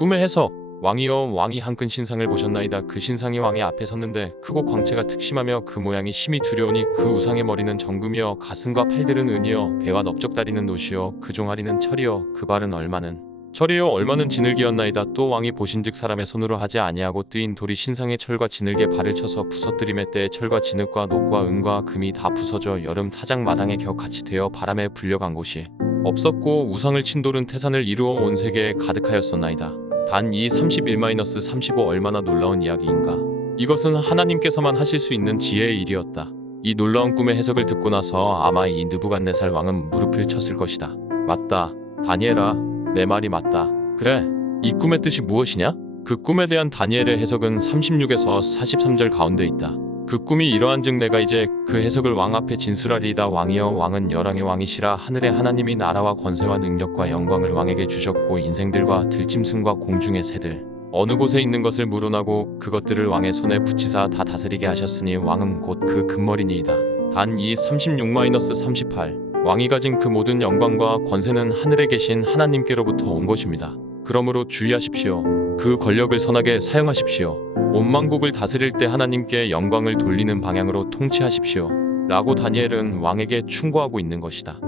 꿈의 해석. 왕이여 왕이 한 큰 신상을 보셨나이다. 그 신상이 왕의 앞에 섰는데 크고 광채가 특심하며 그 모양이 심히 두려우니 그 우상의 머리는 정금이여 가슴과 팔들은 은이여 배와 넓적다리는 노시여 그 종아리는 철이여 그 발은 얼마는 철이여 얼마는 지늘기였나이다. 또 왕이 보신즉 사람의 손으로 하지 아니하고 뜨인 돌이 신상의 철과 지늘게 발을 쳐서 부서뜨림에 때에 철과 진흙과 녹과 은과 금이 다 부서져 여름 타작 마당에 격같이 되어 바람에 불려간 곳이 없었고 우상을 친 돌은 태산을 이루어 온 세계에 가득하였었나이다. 단 이 31-35 얼마나 놀라운 이야기인가. 이것은 하나님께서만 하실 수 있는 지혜의 일이었다. 이 놀라운 꿈의 해석을 듣고 나서 아마 이 느부갓네살 왕은 무릎을 쳤을 것이다. 맞다. 다니엘아, 내 말이 맞다. 그래, 이 꿈의 뜻이 무엇이냐? 그 꿈에 대한 다니엘의 해석은 36에서 43절 가운데 있다. 그 꿈이 이러한즉 내가 이제 그 해석을 왕 앞에 진술하리이다. 왕이여 왕은 열왕의 왕이시라. 하늘의 하나님이 나라와 권세와 능력과 영광을 왕에게 주셨고 인생들과 들짐승과 공중의 새들 어느 곳에 있는 것을 물어나고 그것들을 왕의 손에 붙이사 다 다스리게 하셨으니 왕은 곧 그 금머리니이다. 단 이 36-38 왕이 가진 그 모든 영광과 권세는 하늘에 계신 하나님께로부터 온 것입니다. 그러므로 주의하십시오. 그 권력을 선하게 사용하십시오. 온 만국을 다스릴 때 하나님께 영광을 돌리는 방향으로 통치하십시오. 라고 다니엘은 왕에게 충고하고 있는 것이다.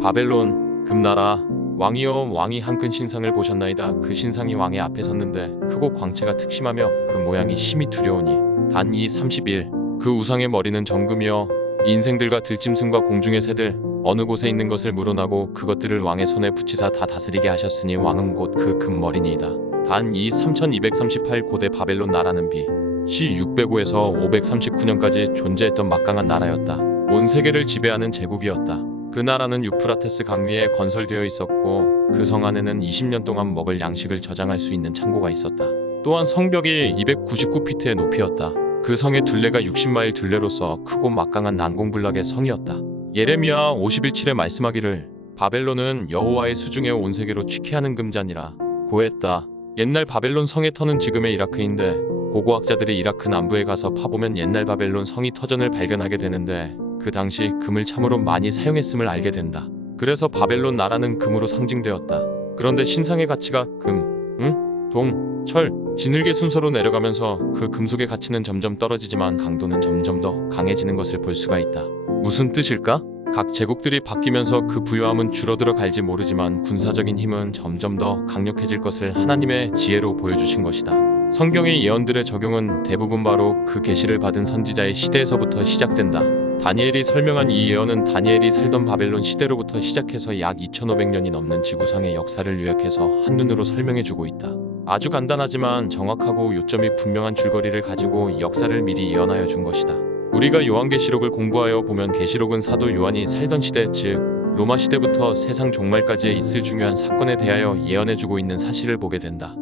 바벨론, 금나라, 왕이여 왕이 한 큰 신상을 보셨나이다. 그 신상이 왕의 앞에 섰는데 크고 광채가 특심하며 그 모양이 심히 두려우니 단 이 31 그 우상의 머리는 정금이여 인생들과 들짐승과 공중의 새들 어느 곳에 있는 것을 물어나고 그것들을 왕의 손에 붙이사 다 다스리게 하셨으니 왕은 곧 그 금머리니이다. 단 이 3238 고대 바벨론 나라는 BC 605에서 539년까지 존재했던 막강한 나라였다. 온 세계를 지배하는 제국이었다. 그 나라는 유프라테스 강 위에 건설되어 있었고 그 성 안에는 20년 동안 먹을 양식을 저장할 수 있는 창고가 있었다. 또한 성벽이 299피트의 높이였다. 그 성의 둘레가 60마일 둘레로서 크고 막강한 난공불락의 성이었다. 예레미야 51:7에 말씀하기를 바벨론은 여호와의 수중에 온 세계로 취케하는 금잔이라 고했다. 옛날 바벨론 성의 터는 지금의 이라크인데 고고학자들이 이라크 남부에 가서 파보면 옛날 바벨론 성이 터전을 발견하게 되는데 그 당시 금을 참으로 많이 사용했음을 알게 된다. 그래서 바벨론 나라는 금으로 상징되었다. 그런데 신상의 가치가 금, 동, 철, 지늘개 순서로 내려가면서 그 금속의 가치는 점점 떨어지지만 강도는 점점 더 강해지는 것을 볼 수가 있다. 무슨 뜻일까? 각 제국들이 바뀌면서 그 부유함은 줄어들어 갈지 모르지만 군사적인 힘은 점점 더 강력해질 것을 하나님의 지혜로 보여주신 것이다. 성경의 예언들의 적용은 대부분 바로 그 계시를 받은 선지자의 시대에서부터 시작된다. 다니엘이 설명한 이 예언은 다니엘이 살던 바벨론 시대로부터 시작해서 약 2500년이 넘는 지구상의 역사를 요약해서 한눈으로 설명해주고 있다. 아주 간단하지만 정확하고 요점이 분명한 줄거리를 가지고 역사를 미리 예언하여 준 것이다. 우리가 요한계시록을 공부하여 보면 계시록은 사도 요한이 살던 시대 즉 로마 시대부터 세상 종말까지에 있을 중요한 사건에 대하여 예언해주고 있는 사실을 보게 된다.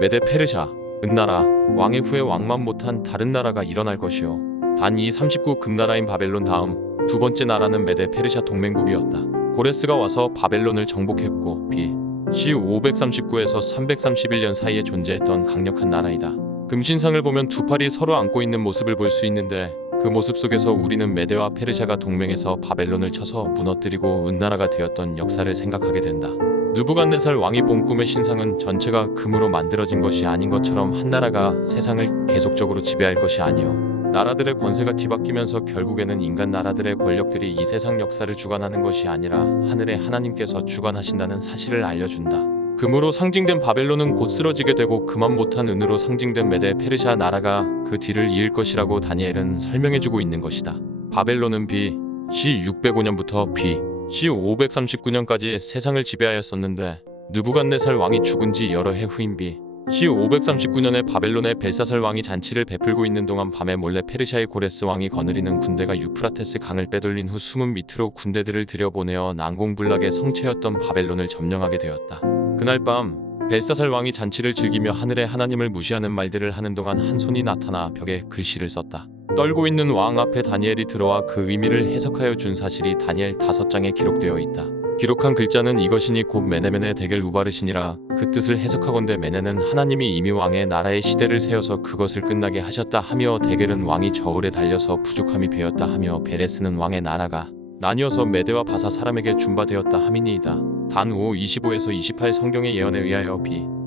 메데 페르샤, 은나라, 왕의 후에 왕만 못한 다른 나라가 일어날 것이요. 단 이 39 금나라인 바벨론 다음 두 번째 나라는 메데 페르샤 동맹국이었다. 고레스가 와서 바벨론을 정복했고 BC 539에서 331년 사이에 존재했던 강력한 나라이다. 금신상을 보면 두 팔이 서로 안고 있는 모습을 볼 수 있는데 그 모습 속에서 우리는 메데와 페르샤가 동맹해서 바벨론을 쳐서 무너뜨리고 은나라가 되었던 역사를 생각하게 된다. 느부갓네살 왕이 본 꿈의 신상은 전체가 금으로 만들어진 것이 아닌 것처럼 한 나라가 세상을 계속적으로 지배할 것이 아니요. 나라들의 권세가 뒤바뀌면서 결국에는 인간 나라들의 권력들이 이 세상 역사를 주관하는 것이 아니라 하늘의 하나님께서 주관하신다는 사실을 알려준다. 금으로 상징된 바벨론은 곧 쓰러지게 되고 그만 못한 은으로 상징된 메데 페르시아 나라가 그 뒤를 이을 것이라고 다니엘은 설명해주고 있는 것이다. 바벨론은 BC 605년부터 BC 539년까지 세상을 지배하였었는데 느부갓네살 왕이 죽은 지 여러 해 후인 BC 539년에 바벨론의 벨사살 왕이 잔치를 베풀고 있는 동안 밤에 몰래 페르시아의 고레스 왕이 거느리는 군대가 유프라테스 강을 빼돌린 후 숨은 밑으로 군대들을 들여보내어 난공불락의 성체였던 바벨론을 점령하게 되었다. 그날 밤 벨사살 왕이 잔치를 즐기며 하늘의 하나님을 무시하는 말들을 하는 동안 한 손이 나타나 벽에 글씨를 썼다. 떨고 있는 왕 앞에 다니엘이 들어와 그 의미를 해석하여 준 사실이 다니엘 5장에 기록되어 있다. 기록한 글자는 이것이니 곧 메네메네 데겔 우바르시니라. 그 뜻을 해석하건대 메네는 하나님이 이미 왕의 나라의 시대를 세워서 그것을 끝나게 하셨다 하며 데겔은 왕이 저울에 달려서 부족함이 배었다 하며 베레스는 왕의 나라가 나뉘어서 메데와 바사 사람에게 준바되었다 함이니이다. 단 5, 25에서 28 성경의 예언에 의하여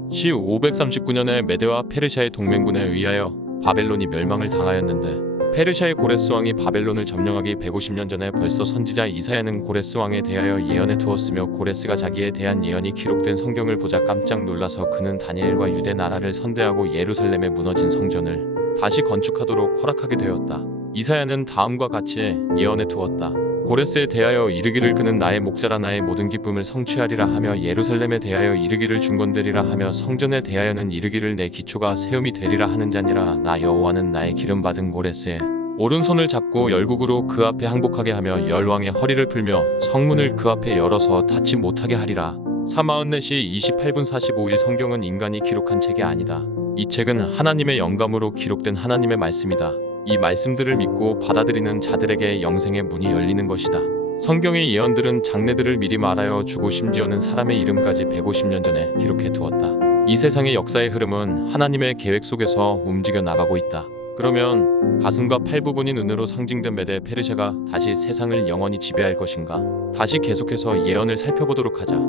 시 539년에 메대와 페르시아의 동맹군에 의하여 바벨론이 멸망을 당하였는데 페르시아의 고레스 왕이 바벨론을 점령하기 150년 전에 벌써 선지자 이사야는 고레스 왕에 대하여 예언해 두었으며 고레스가 자기에 대한 예언이 기록된 성경을 보자 깜짝 놀라서 그는 다니엘과 유대 나라를 선대하고 예루살렘에 무너진 성전을 다시 건축하도록 허락하게 되었다. 이사야는 다음과 같이 예언해 두었다. 고레스에 대하여 이르기를 그는 나의 목자라 나의 모든 기쁨을 성취하리라 하며 예루살렘에 대하여 이르기를 중건되리라 하며 성전에 대하여는 이르기를 내 기초가 세움이 되리라 하는 자니라. 나 여호와는 나의 기름 받은 고레스에 오른손을 잡고 열국으로 그 앞에 항복하게 하며 열왕의 허리를 풀며 성문을 그 앞에 열어서 닫지 못하게 하리라. 44시 28분 45일 성경은 인간이 기록한 책이 아니다. 이 책은 하나님의 영감으로 기록된 하나님의 말씀이다. 이 말씀들을 믿고 받아들이는 자들에게 영생의 문이 열리는 것이다. 성경의 예언들은 장래들을 미리 말하여 주고 심지어는 사람의 이름까지 150년 전에 기록해 두었다. 이 세상의 역사의 흐름은 하나님의 계획 속에서 움직여 나가고 있다. 그러면 가슴과 팔 부분이 눈으로 상징된 메대 페르시아가 다시 세상을 영원히 지배할 것인가? 다시 계속해서 예언을 살펴보도록 하자.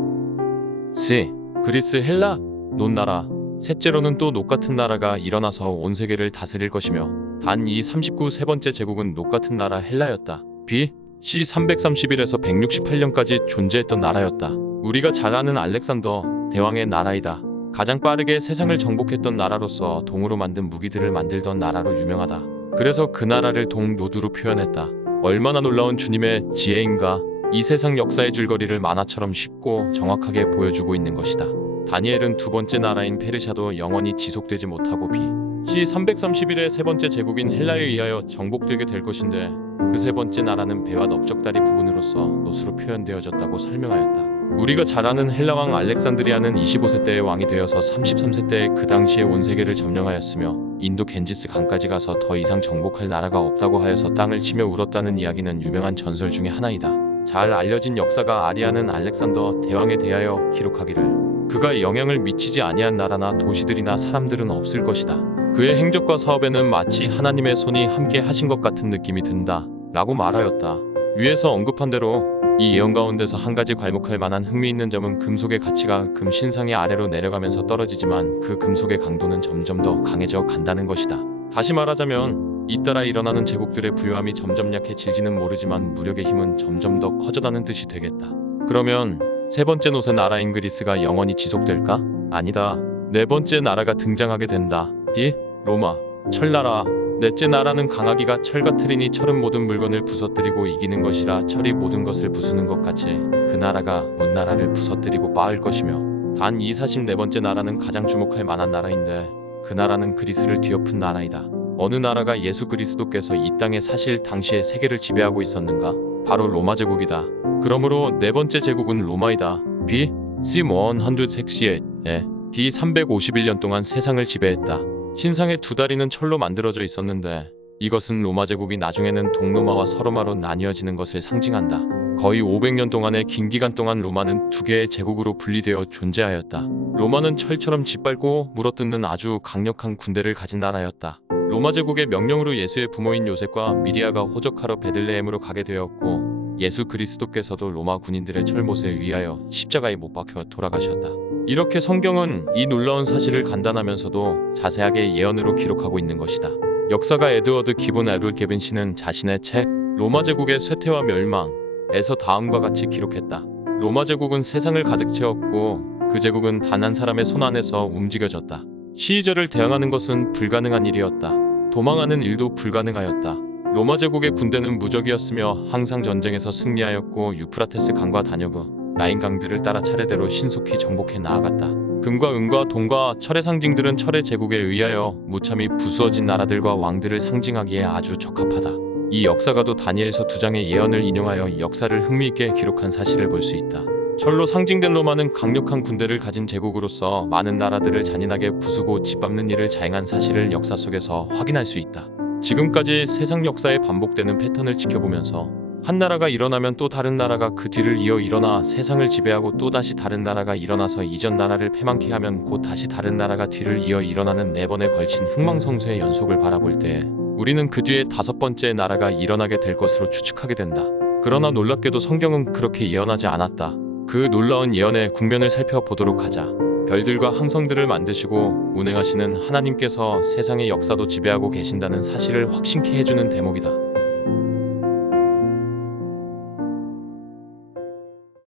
C. 그리스 헬라 논나라. 셋째로는 또 녹 같은 나라가 일어나서 온 세계를 다스릴 것이며 단 이 39 세 번째 제국은 녹 같은 나라 헬라였다. B. C 331에서 168년까지 존재했던 나라였다. 우리가 잘 아는 알렉산더 대왕의 나라이다. 가장 빠르게 세상을 정복했던 나라로서 동으로 만든 무기들을 만들던 나라로 유명하다. 그래서 그 나라를 동노두로 표현했다. 얼마나 놀라운 주님의 지혜인가. 이 세상 역사의 줄거리를 만화처럼 쉽고 정확하게 보여주고 있는 것이다. 다니엘은 두 번째 나라인 페르시아도 영원히 지속되지 못하고 B. C 331의 세 번째 제국인 헬라에 의하여 정복되게 될 것인데 그 세 번째 나라는 배와 넓적다리 부분으로서 노수로 표현되어졌다고 설명하였다. 우리가 잘 아는 헬라왕 알렉산드리아는 25세 때의 왕이 되어서 33세 때에 그 당시에 온 세계를 점령하였으며 인도 겐지스 강까지 가서 더 이상 정복할 나라가 없다고 하여서 땅을 치며 울었다는 이야기는 유명한 전설 중에 하나이다. 잘 알려진 역사가 아리아는 알렉산더 대왕에 대하여 기록하기를 그가 영향을 미치지 아니한 나라나 도시들이나 사람들은 없을 것이다. 그의 행적과 사업에는 마치 하나님의 손이 함께 하신 것 같은 느낌이 든다 라고 말하였다. 위에서 언급한 대로 이 예언 가운데서 한 가지 괄목할 만한 흥미있는 점은 금속의 가치가 금 신상의 아래로 내려가면서 떨어지지만 그 금속의 강도는 점점 더 강해져 간다는 것이다. 다시 말하자면 잇따라 일어나는 제국들의 부유함이 점점 약해질지는 모르지만 무력의 힘은 점점 더 커져가는 뜻이 되겠다. 그러면 세 번째 노세 나라인 그리스가 영원히 지속될까? 아니다. 네 번째 나라가 등장하게 된다. D. 로마. 철나라. 넷째 나라는 강하기가 철과 트리니 철은 모든 물건을 부서뜨리고 이기는 것이라 철이 모든 것을 부수는 것 같이 그 나라가 문나라를 부서뜨리고 빻을 것이며 단 이 44번째 나라는 가장 주목할 만한 나라인데 그 나라는 그리스를 뒤엎은 나라이다. 어느 나라가 예수 그리스도께서 이 땅에 사실 당시에 세계를 지배하고 있었는가? 바로 로마 제국이다. 그러므로 네 번째 제국은 로마이다. B. C 168에 D 351년 동안 세상을 지배했다. 신상의 두 다리는 철로 만들어져 있었는데 이것은 로마 제국이 나중에는 동로마와 서로마로 나뉘어지는 것을 상징한다. 거의 500년 동안의 긴 기간 동안 로마는 두 개의 제국으로 분리되어 존재하였다. 로마는 철처럼 짓밟고 물어뜯는 아주 강력한 군대를 가진 나라였다. 로마 제국의 명령으로 예수의 부모인 요셉과 미리아가 호적하러 베들레헴으로 가게 되었고 예수 그리스도께서도 로마 군인들의 철못에 의하여 십자가에 못 박혀 돌아가셨다. 이렇게 성경은 이 놀라운 사실을 간단하면서도 자세하게 예언으로 기록하고 있는 것이다. 역사가 에드워드 기본 에룰게빈 씨는 자신의 책 로마 제국의 쇠퇴와 멸망에서 다음과 같이 기록했다. 로마 제국은 세상을 가득 채웠고 그 제국은 단 한 사람의 손 안에서 움직여졌다. 시위자를 대항하는 것은 불가능한 일이었다. 도망하는 일도 불가능하였다. 로마 제국의 군대는 무적이었으며 항상 전쟁에서 승리하였고 유프라테스 강과 다녀브 라인 강들을 따라 차례대로 신속히 정복해 나아갔다. 금과 은과 동과 철의 상징들은 철의 제국에 의하여 무참히 부수어진 나라들과 왕들을 상징하기에 아주 적합하다. 이 역사가도 다니엘서 2장의 예언을 인용하여 역사를 흥미있게 기록한 사실을 볼 수 있다. 철로 상징된 로마는 강력한 군대를 가진 제국으로서 많은 나라들을 잔인하게 부수고 짓밟는 일을 자행한 사실을 역사 속에서 확인할 수 있다. 지금까지 세상 역사에 반복되는 패턴을 지켜보면서 한 나라가 일어나면 또 다른 나라가 그 뒤를 이어 일어나 세상을 지배하고 또 다시 다른 나라가 일어나서 이전 나라를 패망케 하면 곧 다시 다른 나라가 뒤를 이어 일어나는 4번에 걸친 흥망성쇠의 연속을 바라볼 때 우리는 그 뒤에 5번째 나라가 일어나게 될 것으로 추측하게 된다. 그러나 놀랍게도 성경은 그렇게 예언하지 않았다. 그 놀라운 예언의 국면을 살펴보도록 하자. 별들과 항성들을 만드시고 운행하시는 하나님께서 세상의 역사도 지배하고 계신다는 사실을 확신케 해주는 대목이다.